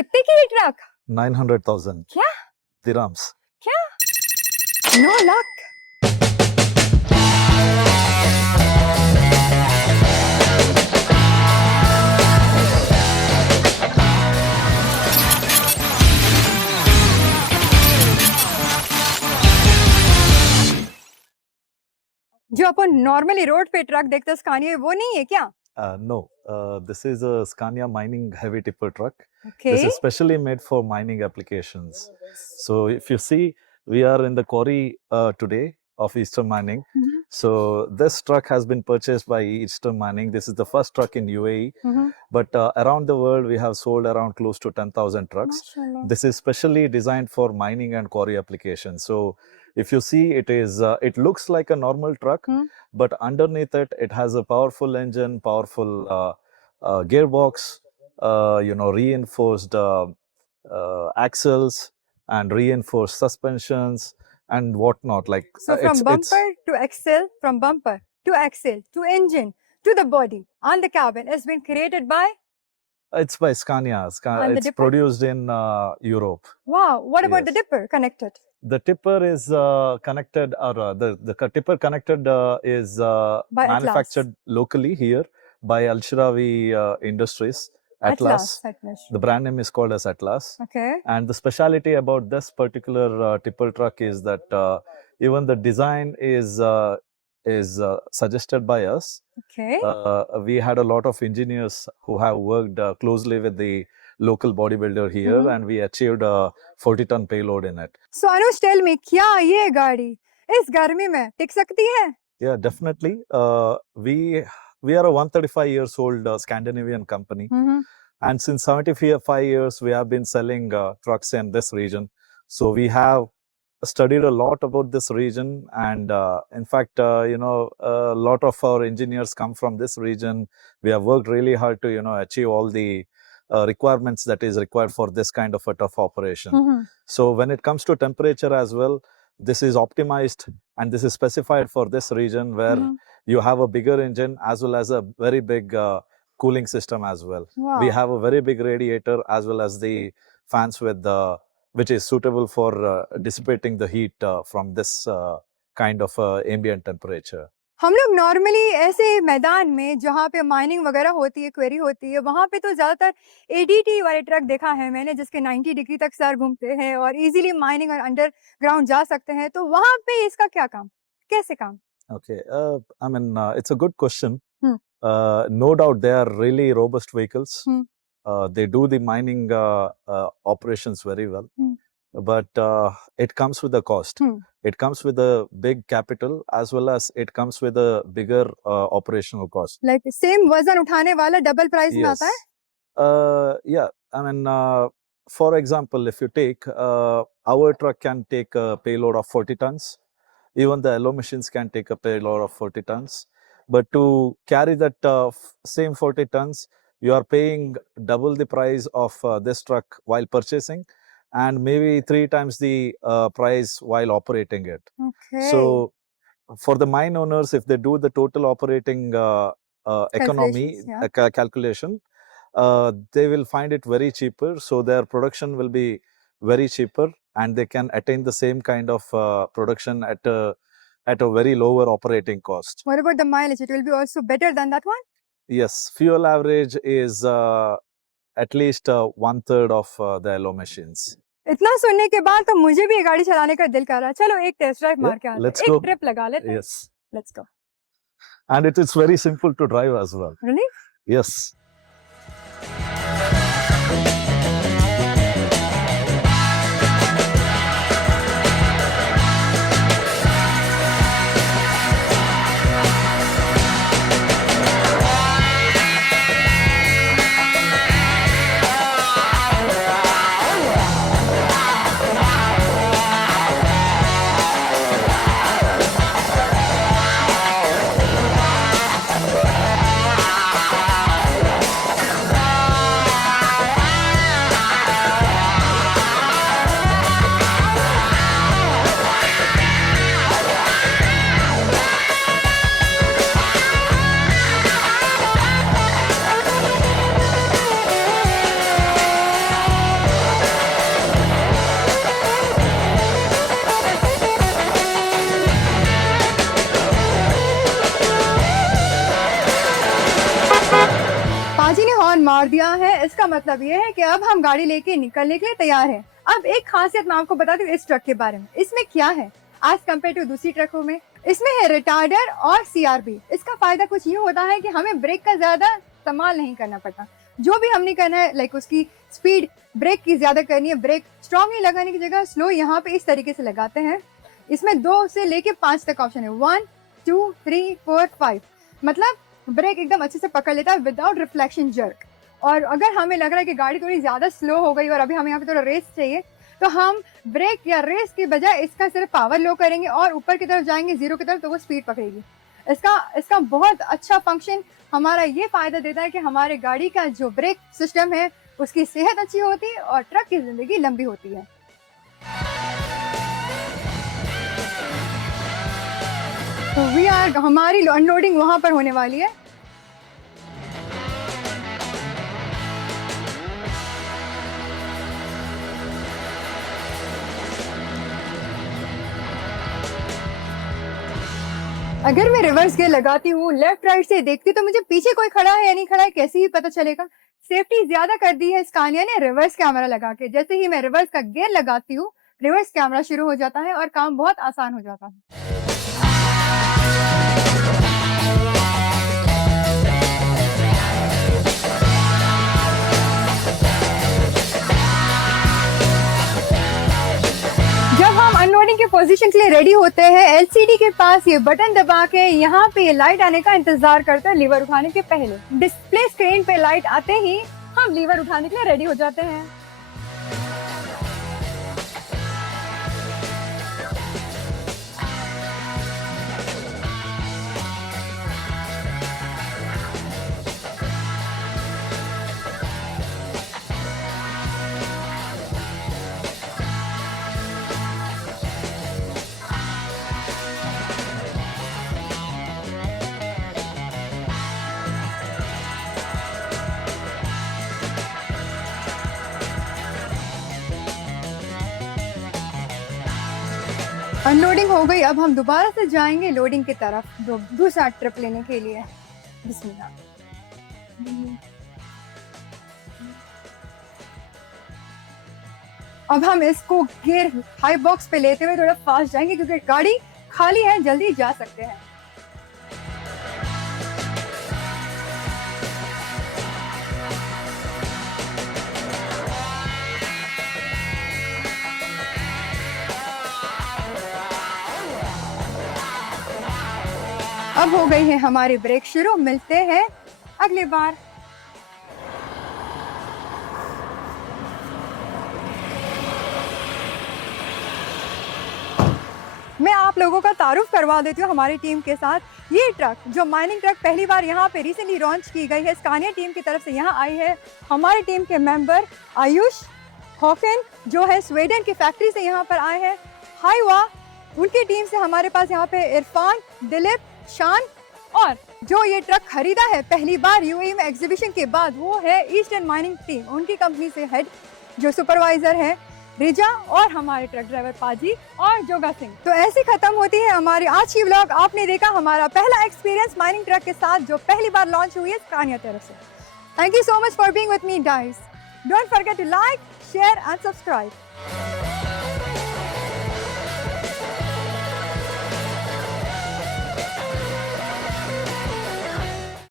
कितने की ये ट्रक? 900,000 क्या? dirhams. क्या? 9 लाख? जो अपन नॉर्मली रोड पे ट्रक देखते हैं स्कानिया, वो नहीं है क्या? No, this is a Scania mining heavy tipper truck. Okay. This is specially made for mining applications. So if you see, we are in the quarry today of Eastern Mining. Mhm. So this truck has been purchased by Eastern Mining. This is the first truck in UAE. Mhm. But around the world, we have sold around close to 10,000 trucks. Mashallah. This is specially designed for mining and quarry applications. So if you see, it looks like a normal truck, but underneath it, it has a powerful engine, powerful gearbox, reinforced axles and reinforced suspensions and whatnot. Like So from bumper to axle, from bumper to axle to engine to the body on the cabin has been created by. It's by Scania. And the It's dipper? produced in Europe. Wow. What about the Yes. dipper connected? The tipper is connected, or the tipper connected is By Atlas. manufactured locally here by Al Shirawi Industries. Atlas. The brand name is called as Atlas. Okay. And the speciality about this particular tipper truck is that even the design is suggested by us. Okay. We had a lot of engineers who have worked closely with the local bodybuilder here, and we achieved a 40-ton payload in it. So Anush, tell me, क्या ये गाड़ी इस गर्मी में टिक सकती है? Yeah, definitely. We are a 135 years old Scandinavian company, and since 75 years we have been selling trucks in this region. So we have studied a lot about this region, and in fact, a lot of our engineers come from this region. We have worked really hard to achieve all the requirements that is required for this kind of a tough operation. So when it comes to temperature as well, this is optimized and this is specified for this region where you have a bigger engine as well as a very big cooling system as well. Wow. We have a very big radiator as well as the fans with which is suitable for dissipating the heat from this kind of ambient temperature. हम लोग नॉर्मली ऐसे मैदान में जहाँ पे माइनिंग वगैरह होती है, क्वेरी होती है, वहाँ पे तो ज़्यादातर एडीटी वाले ट्रक देखा है मैंने, जिसके 90 डिग्री तक सर घूमते हैं और इजीली माइनिंग और अंडरग्राउंड जा सकते हैं. तो वहाँ पे इसका क्या काम, कैसे काम? Okay, I mean, it's a good question. No doubt they are really robust vehicles. They do the mining operations very well. But it comes with a cost. It comes with a big capital as well as it comes with a bigger operational cost. Like same वजन उठाने वाला double price में आता है? Yeah, I mean, for example, if you take our truck can take a payload of 40 tons. Even the yellow machines can take a payload of 40 tons. But to carry that same 40 tons, you are paying double the price of this truck while purchasing, and maybe 3 times the price while operating it. Okay. So for the mine owners, if they do the total operating economy calculation, they will find it very cheaper. So their production will be very cheaper, and they can attain the same kind of production at a very lower operating cost. What about the mileage? It will be also better than that one? Yes, fuel average is at least 1/3 of the yellow machines. इतना सुनने के बाद तो मुझे भी ये गाड़ी चलाने का दिल कर रहा है. चलो एक टेस्ट ड्राइव मार के आते हैं. एक ट्रिप लगा लेते हैं. Yes. Let's go. And it is very simple to drive as well. Really? Yes. उतार दिया है। इसका मतलब ये है कि अब हम गाड़ी लेके निकलने के लिए तैयार हैं। अब एक खासियत मैं आपको बताती हूँ इस ट्रक के बारे में। इसमें क्या है एज कम्पेयर टू दूसरी ट्रकों में, इसमें है रिटार्डर और CRB। इसका फायदा कुछ ये होता है कि हमें ब्रेक का ज्यादा इस्तेमाल नहीं करना पड़ता। जो भी हमने करना है लाइक उसकी स्पीड ब्रेक की ज्यादा करनी है, ब्रेक स्ट्रांगली लगाने की जगह स्लो यहाँ पे इस तरीके से लगाते हैं। इसमें 2 से लेके 5 तक ऑप्शन है, 1 2 3 4 5। मतलब ब्रेक एकदम अच्छे से पकड़ लेता है विदाउट रिफ्लेक्शन जर्क। और अगर हमें लग रहा है कि गाड़ी थोड़ी ज्यादा स्लो हो गई और अभी हमें यहाँ पे थोड़ा रेस चाहिए, तो हम ब्रेक या रेस की बजाय इसका सिर्फ पावर लो करेंगे और ऊपर की तरफ जाएंगे 0 की तरफ, तो वो स्पीड पकड़ेगी। इसका बहुत अच्छा फंक्शन हमारा ये फायदा देता है कि हमारे गाड़ी का जो ब्रेक सिस्टम है उसकी सेहत अच्छी होती है और ट्रक की जिंदगी लंबी होती है। तो हमारी अनलोडिंग वहां पर होने वाली है। अगर मैं रिवर्स गियर लगाती हूँ, लेफ्ट राइट से देखती तो मुझे पीछे कोई खड़ा है या नहीं खड़ा है कैसे ही पता चलेगा। सेफ्टी ज्यादा कर दी है स्कानिया ने रिवर्स कैमरा लगा के। जैसे ही मैं रिवर्स का गियर लगाती हूँ, रिवर्स कैमरा शुरू हो जाता है और काम बहुत आसान हो जाता है। जब हम अनलोडिंग के पोजीशन के लिए रेडी होते हैं, LCD के पास ये बटन दबा के यहाँ पे ये लाइट आने का इंतजार करते हैं लीवर उठाने के पहले। डिस्प्ले स्क्रीन पे लाइट आते ही हम लीवर उठाने के लिए रेडी हो जाते हैं। अनलोडिंग हो गई, अब हम दोबारा से जाएंगे लोडिंग की तरफ दूसरा ट्रिप लेने के लिए। बिस्मिल्लाह। अब हम इसको गियर हाई बॉक्स पे लेते हुए थोड़ा फास्ट जाएंगे क्योंकि गाड़ी खाली है, जल्दी जा सकते हैं। अब हो गई है हमारी ब्रेक शुरू। मिलते हैं अगली बार। मैं आप लोगों का तारुफ करवा देती हूँ हमारी टीम के साथ। ये ट्रक जो माइनिंग ट्रक पहली बार यहाँ पे रिसेंटली लॉन्च की गई है, स्कानिया टीम की तरफ से यहाँ आई है। हमारी टीम के मेंबर आयुष हॉकन जो है स्वीडन की फैक्ट्री से यहाँ पर आए हैं। हाईवा उनकी टीम से हमारे पास यहाँ पे इरफान, दिलीप, शान, और जो ये ट्रक खरीदा है पहली बार यूएई में एग्जीबिशन के बाद, वो है ईस्टर्न माइनिंग टीम। उनकी कंपनी से हेड जो सुपरवाइजर है रिजा, और हमारे ट्रक ड्राइवर पाजी और जोगा सिंह। तो ऐसी खत्म होती है हमारी आज की व्लॉग। आपने देखा हमारा पहला एक्सपीरियंस माइनिंग ट्रक के साथ जो पहली बार लॉन्च हुई है स्कानिया तरफ से। Thank you so much for being with me guys. Don't forget to like, share and subscribe.